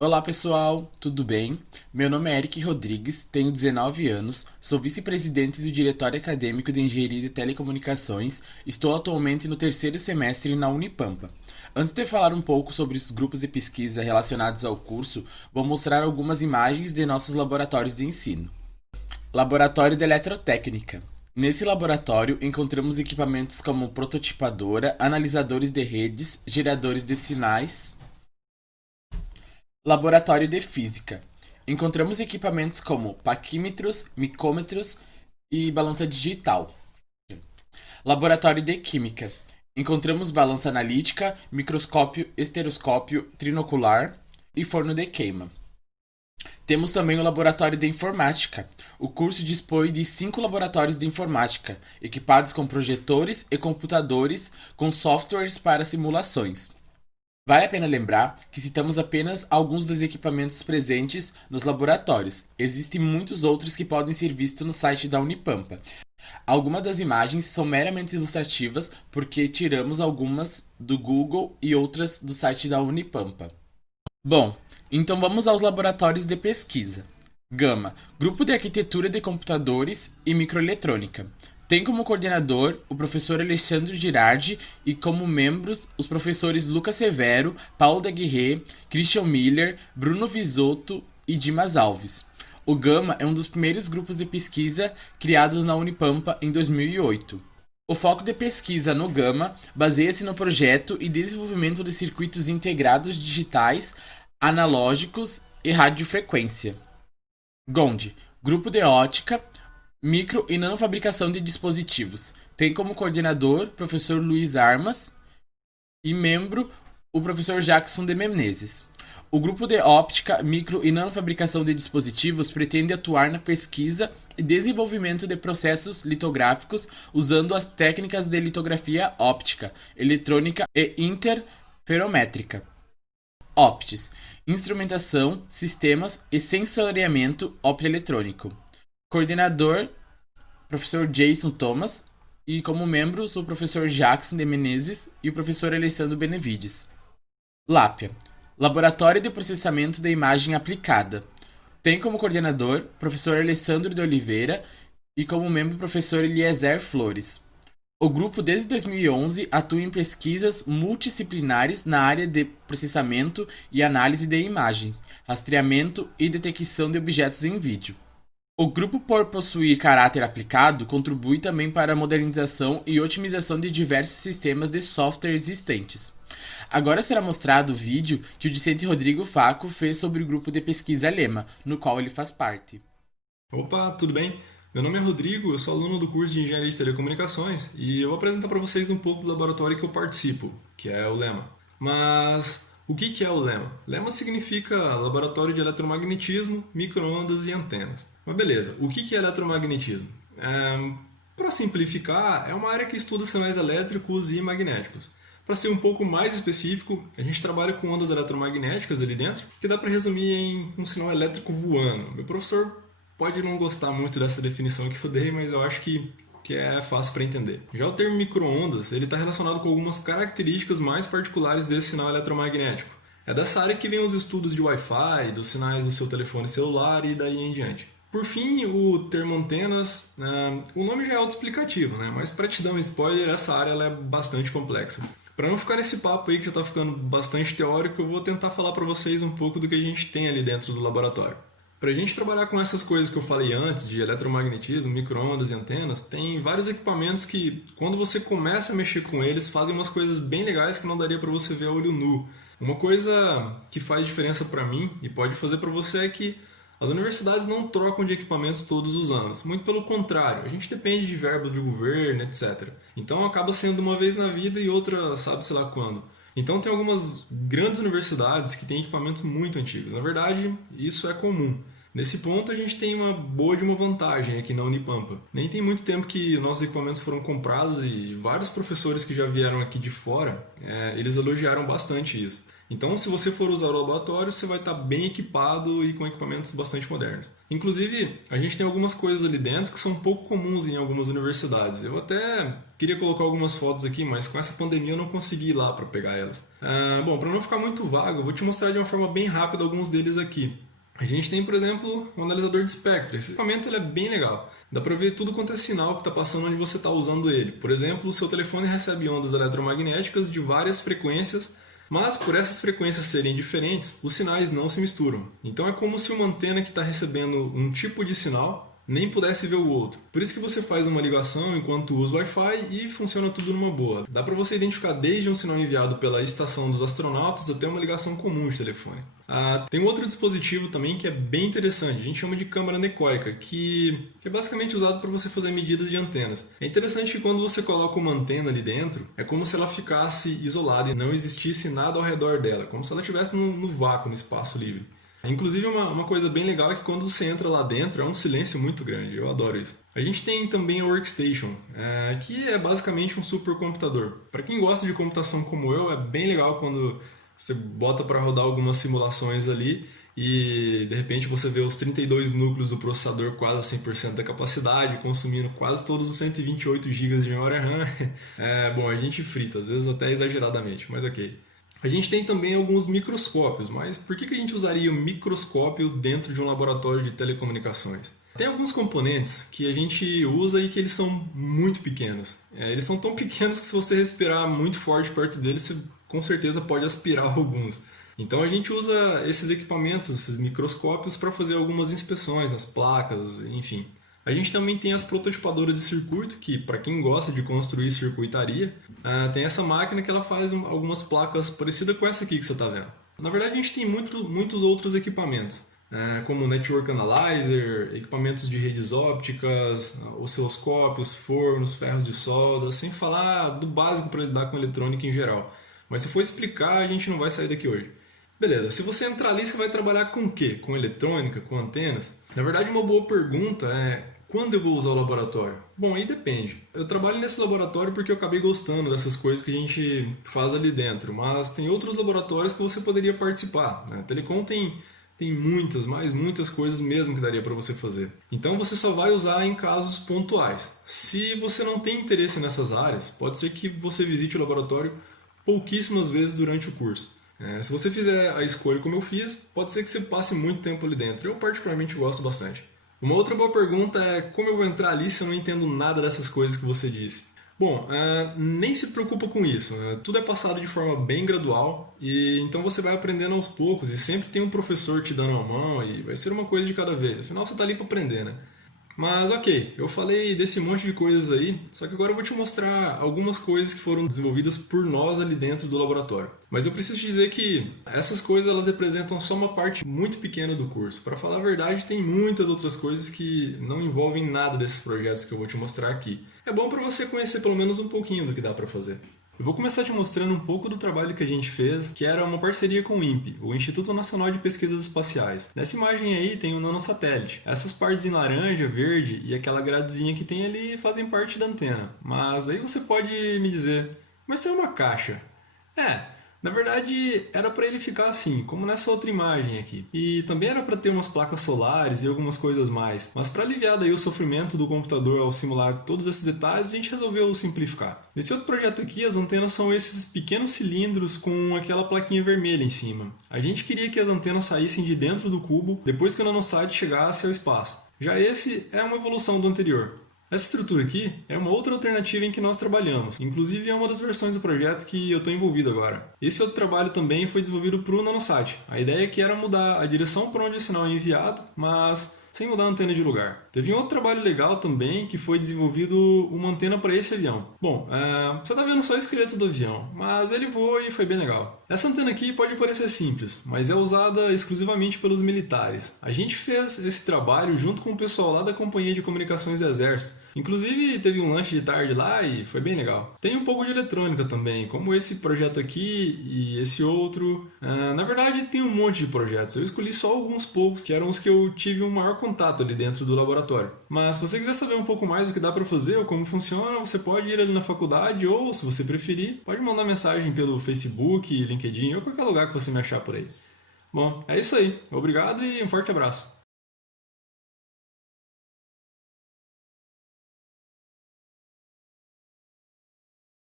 Olá pessoal, tudo bem? Meu nome é Eric Rodrigues, tenho 19 anos, sou vice-presidente do Diretório Acadêmico de Engenharia de Telecomunicações, estou atualmente no terceiro semestre na Unipampa. Antes de falar um pouco sobre os grupos de pesquisa relacionados ao curso, vou mostrar algumas imagens de nossos laboratórios de ensino. Laboratório de Eletrotécnica. Nesse laboratório, encontramos equipamentos como prototipadora, analisadores de redes, geradores de sinais. Laboratório de Física. Encontramos equipamentos como paquímetros, micômetros e balança digital. Laboratório de Química. Encontramos balança analítica, microscópio, estereoscópio, trinocular e forno de queima. Temos também o Laboratório de Informática. O curso dispõe de 5 laboratórios de informática, equipados com projetores e computadores com softwares para simulações. Vale a pena lembrar que citamos apenas alguns dos equipamentos presentes nos laboratórios. Existem muitos outros que podem ser vistos no site da Unipampa. Algumas das imagens são meramente ilustrativas porque tiramos algumas do Google e outras do site da Unipampa. Bom, então vamos aos laboratórios de pesquisa. Gama, Grupo de Arquitetura de Computadores e Microeletrônica. Tem como coordenador o professor Alexandre Girardi e como membros os professores Lucas Severo, Paulo Daguerre, Christian Miller, Bruno Visotto e Dimas Alves. O Gama é um dos primeiros grupos de pesquisa criados na Unipampa em 2008. O foco de pesquisa no Gama baseia-se no projeto e desenvolvimento de circuitos integrados digitais, analógicos e radiofrequência. GOND, Grupo de Ótica, Micro e Nanofabricação de Dispositivos. Tem como coordenador o professor Luiz Armas e membro o professor Jackson de Menezes. O grupo de óptica, micro e nanofabricação de dispositivos pretende atuar na pesquisa e desenvolvimento de processos litográficos usando as técnicas de litografia óptica, eletrônica e interferométrica. OPTIS, instrumentação, sistemas e sensoriamento optoeletrônico. Coordenador, professor Jason Thomas, e como membros o professor Jackson de Menezes e o professor Alessandro Benevides. Lápia, Laboratório de Processamento da Imagem Aplicada. Tem como coordenador o professor Alessandro de Oliveira e como membro o professor Eliezer Flores. O grupo, desde 2011, atua em pesquisas multidisciplinares na área de processamento e análise de imagens, rastreamento e detecção de objetos em vídeo. O grupo, por possuir caráter aplicado, contribui também para a modernização e otimização de diversos sistemas de software existentes. Agora será mostrado o vídeo que o discente Rodrigo Faco fez sobre o grupo de pesquisa Lema, no qual ele faz parte. Opa, tudo bem? Meu nome é Rodrigo, eu sou aluno do curso de Engenharia de Telecomunicações e eu vou apresentar para vocês um pouco do laboratório que eu participo, que é o LEMA. Mas o que é o LEMA? LEMA significa Laboratório de Eletromagnetismo, Microondas e Antenas. Mas beleza, o que é eletromagnetismo? Para simplificar, é uma área que estuda sinais elétricos e magnéticos. Para ser um pouco mais específico, a gente trabalha com ondas eletromagnéticas ali dentro, que dá para resumir em um sinal elétrico voando. Meu professor pode não gostar muito dessa definição que eu dei, mas eu acho que é fácil para entender. Já o termo micro-ondas está relacionado com algumas características mais particulares desse sinal eletromagnético. É dessa área que vem os estudos de Wi-Fi, dos sinais do seu telefone celular e daí em diante. Por fim, o termo antenas, o nome já é autoexplicativo, né? Mas para te dar um spoiler, essa área ela é bastante complexa. Para não ficar nesse papo aí que já está ficando bastante teórico, eu vou tentar falar para vocês um pouco do que a gente tem ali dentro do laboratório. Para a gente trabalhar com essas coisas que eu falei antes, de eletromagnetismo, micro-ondas e antenas, tem vários equipamentos que, quando você começa a mexer com eles, fazem umas coisas bem legais que não daria para você ver a olho nu. Uma coisa que faz diferença para mim e pode fazer para você é que as universidades não trocam de equipamentos todos os anos. Muito pelo contrário, a gente depende de verbas do governo, etc. Então acaba sendo uma vez na vida e outra sabe-se lá quando. Então tem algumas grandes universidades que têm equipamentos muito antigos. Na verdade, isso é comum. Nesse ponto a gente tem uma boa de uma vantagem aqui na Unipampa. Nem tem muito tempo que nossos equipamentos foram comprados e vários professores que já vieram aqui de fora, eles elogiaram bastante isso. Então, se você for usar o laboratório, você vai estar bem equipado e com equipamentos bastante modernos. Inclusive, a gente tem algumas coisas ali dentro que são pouco comuns em algumas universidades. Eu até queria colocar algumas fotos aqui, mas com essa pandemia eu não consegui ir lá para pegar elas. Bom, para não ficar muito vago, eu vou te mostrar de uma forma bem rápida alguns deles aqui. A gente tem, por exemplo, um analisador de espectro. Esse equipamento ele é bem legal. Dá para ver tudo quanto é sinal que está passando onde você está usando ele. Por exemplo, o seu telefone recebe ondas eletromagnéticas de várias frequências, mas por essas frequências serem diferentes, os sinais não se misturam. Então é como se uma antena que está recebendo um tipo de sinal nem pudesse ver o outro. Por isso que você faz uma ligação enquanto usa o Wi-Fi e funciona tudo numa boa. Dá para você identificar desde um sinal enviado pela estação dos astronautas até uma ligação comum de telefone. Tem um outro dispositivo também que é bem interessante, a gente chama de câmara anecoica, que é basicamente usado para você fazer medidas de antenas. É interessante que quando você coloca uma antena ali dentro, é como se ela ficasse isolada e não existisse nada ao redor dela, como se ela estivesse no vácuo, no espaço livre. Inclusive, uma coisa bem legal é que quando você entra lá dentro é um silêncio muito grande, eu adoro isso. A gente tem também a Workstation, que é basicamente um supercomputador. Para quem gosta de computação como eu, é bem legal quando você bota para rodar algumas simulações ali e de repente você vê os 32 núcleos do processador quase a 100% da capacidade, consumindo quase todos os 128 GB de memória RAM. Bom, a gente frita, às vezes até exageradamente, mas ok. A gente tem também alguns microscópios, mas por que a gente usaria um microscópio dentro de um laboratório de telecomunicações? Tem alguns componentes que a gente usa e que eles são muito pequenos. Eles são tão pequenos que se você respirar muito forte perto deles, você com certeza pode aspirar alguns. Então a gente usa esses equipamentos, esses microscópios, para fazer algumas inspeções nas placas, enfim. A gente também tem as prototipadoras de circuito, que para quem gosta de construir circuitaria, tem essa máquina que ela faz algumas placas parecidas com essa aqui que você está vendo. Na verdade a gente tem muitos outros equipamentos, como Network Analyzer, equipamentos de redes ópticas, osciloscópios, fornos, ferros de solda, sem falar do básico para lidar com eletrônica em geral. Mas se for explicar, a gente não vai sair daqui hoje. Beleza, se você entrar ali, você vai trabalhar com o quê? Com eletrônica, com antenas? Na verdade, uma boa pergunta é: quando eu vou usar o laboratório? Bom, aí depende. Eu trabalho nesse laboratório porque eu acabei gostando dessas coisas que a gente faz ali dentro, mas tem outros laboratórios que você poderia participar. A Telecom tem muitas coisas mesmo que daria para você fazer. Então você só vai usar em casos pontuais. Se você não tem interesse nessas áreas, pode ser que você visite o laboratório pouquíssimas vezes durante o curso. Se você fizer a escolha como eu fiz, pode ser que você passe muito tempo ali dentro. Eu particularmente gosto bastante. Uma outra boa pergunta é: como eu vou entrar ali se eu não entendo nada dessas coisas que você disse? Bom, nem se preocupa com isso. Tudo é passado de forma bem gradual e então você vai aprendendo aos poucos e sempre tem um professor te dando a mão e vai ser uma coisa de cada vez. Afinal, você está ali para aprender, né? Mas ok, eu falei desse monte de coisas aí, só que agora eu vou te mostrar algumas coisas que foram desenvolvidas por nós ali dentro do laboratório. Mas eu preciso te dizer que essas coisas elas representam só uma parte muito pequena do curso. Para falar a verdade, tem muitas outras coisas que não envolvem nada desses projetos que eu vou te mostrar aqui. É bom para você conhecer pelo menos um pouquinho do que dá para fazer. Eu vou começar te mostrando um pouco do trabalho que a gente fez, que era uma parceria com o INPE, o Instituto Nacional de Pesquisas Espaciais. Nessa imagem aí tem o nanosatélite. Essas partes em laranja, verde e aquela gradezinha que tem ali fazem parte da antena. Mas daí você pode me dizer: mas isso é uma caixa. Na verdade era para ele ficar assim, como nessa outra imagem aqui. E também era para ter umas placas solares e algumas coisas mais. Mas para aliviar daí o sofrimento do computador ao simular todos esses detalhes, a gente resolveu simplificar. Nesse outro projeto aqui, as antenas são esses pequenos cilindros com aquela plaquinha vermelha em cima. A gente queria que as antenas saíssem de dentro do cubo depois que o nanosat chegasse ao espaço. Já esse é uma evolução do anterior. Essa estrutura aqui é uma outra alternativa em que nós trabalhamos, inclusive é uma das versões do projeto que eu estou envolvido agora. Esse outro trabalho também foi desenvolvido para o nanosat. A ideia aqui era mudar a direção para onde o sinal é enviado, mas sem mudar a antena de lugar. Teve um outro trabalho legal também que foi desenvolvido uma antena para esse avião. Bom, você está vendo só o esqueleto do avião, mas ele voa e foi bem legal. Essa antena aqui pode parecer simples, mas é usada exclusivamente pelos militares. A gente fez esse trabalho junto com o pessoal lá da Companhia de Comunicações do Exército, Inclusive, teve um lanche de tarde lá e foi bem legal. Tem um pouco de eletrônica também, como esse projeto aqui e esse outro. Na verdade, tem um monte de projetos. Eu escolhi só alguns poucos, que eram os que eu tive um maior contato ali dentro do laboratório. Mas se você quiser saber um pouco mais do que dá para fazer ou como funciona, você pode ir ali na faculdade ou, se você preferir, pode mandar mensagem pelo Facebook, LinkedIn ou qualquer lugar que você me achar por aí. Bom, é isso aí. Obrigado e um forte abraço.